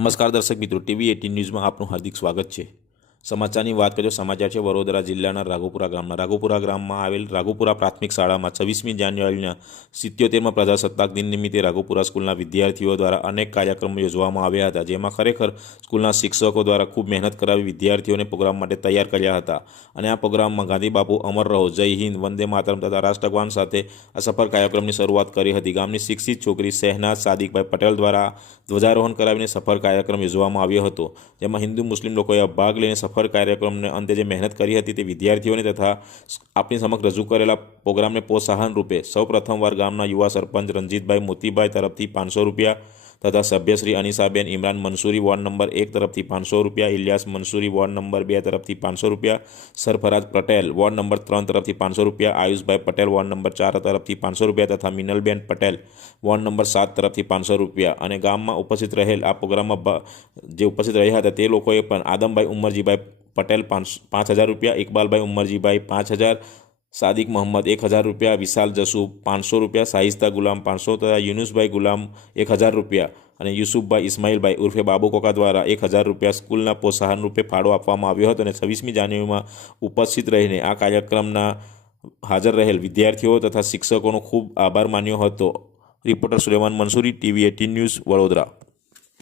નમસ્કાર દર્શક મિત્રો, TV18 ન્યૂઝમાં આપનું હાર્દિક સ્વાગત છે। સમાચારની વાત કરીએ। સમાચાર છે વડોદરા જિલ્લાના રાઘોપુરા ગામમાં આવેલ રાઘોપુરા પ્રાથમિક શાળામાં 26મી જાન્યુઆરીના 77મા પ્રજાસત્તાક દિન નિમિત્તે રાઘોપુરા સ્કૂલના વિદ્યાર્થીઓ દ્વારા અનેક કાર્યક્રમો યોજવામાં આવ્યા હતા, જેમાં ખરેખર સ્કૂલના શિક્ષકો દ્વારા ખૂબ મહેનત કરાવી વિદ્યાર્થીઓને પ્રોગ્રામ માટે તૈયાર કર્યા હતા અને આ પ્રોગ્રામમાં ગાંધી બાપુ અમર રહો, જય હિન્દ, વંદે માતરમ તથા રાષ્ટ્રગાન સાથે આ સફળ કાર્યક્રમની શરૂઆત કરી હતી। ગામની શિક્ષિત છોકરી શહેનાઝ સાદિકભાઈ પટેલ દ્વારા ધ્વજારોહણ કરાવીને સફળ કાર્યક્રમ યોજવામાં આવ્યો હતો, જેમાં હિન્દુ મુસ્લિમ લોકોએ ભાગ લઈને સફળ કાર્યક્રમને અંતે જે મહેનત કરી હતી તે વિદ્યાર્થીઓને તથા આપણી સમક્ષ રજૂ કરેલા પ્રોગ્રામને પ્રોત્સાહન રૂપે સૌ પ્રથમવાર ગામના યુવા સરપંચ રણજીતભાઈ મોતીભાઈ તરફથી 500 રૂપિયા તથા સભ્યશ્રી અનિસાબેન ઇમરાન મંસૂરી વોર્ડ નંબર 1 તરફથી 500 રૂપિયા, ઇલિયાસ મંસૂરી વોર્ડ નંબર 2 તરફથી 500 રૂપિયા, સરફરાજ પટેલ વોર્ડ નંબર 3 તરફથી 500 રૂપિયા, આયુષભાઈ પટેલ વોર્ડ નંબર 4 તરફથી 500 રૂપિયા તથા મિનલબેન પટેલ વોર્ડ નંબર 7 તરફથી 500 રૂપિયા અને ગામમાં ઉપસ્થિત રહેલ આ પ્રોગ્રામમાં જે ઉપસ્થિત રહ્યા હતા તે લોકોએ પણ આદમભાઈ ઉમરજીભાઈ પટેલ 5,000 રૂપિયા, ઇકબાલભાઈ ઉમરજીભાઈ 5,000, સાદિક મોહમ્મદ 1,000 રૂપિયા, વિશાલ જસુ 500 રૂપિયા, શાહિસ્તા ગુલામ 500 તથા યુનુસભાઈ ગુલામ 1,000 રૂપિયા અને યુસુફભાઈ ઇસ્માઇલભાઈ ઉર્ફે બાબુ કોકા દ્વારા 1,000 રૂપિયા સ્કૂલના પ્રોત્સાહન રૂપે ફાળો આપવામાં આવ્યો હતો અને 26મી જાન્યુઆરીમાં ઉપસ્થિત રહીને આ કાર્યક્રમના હાજર રહેલ વિદ્યાર્થીઓ તથા શિક્ષકોનો ખૂબ આભાર માન્યો હતો। Reporter Suleman Mansuri, TV18 news, Vadodara.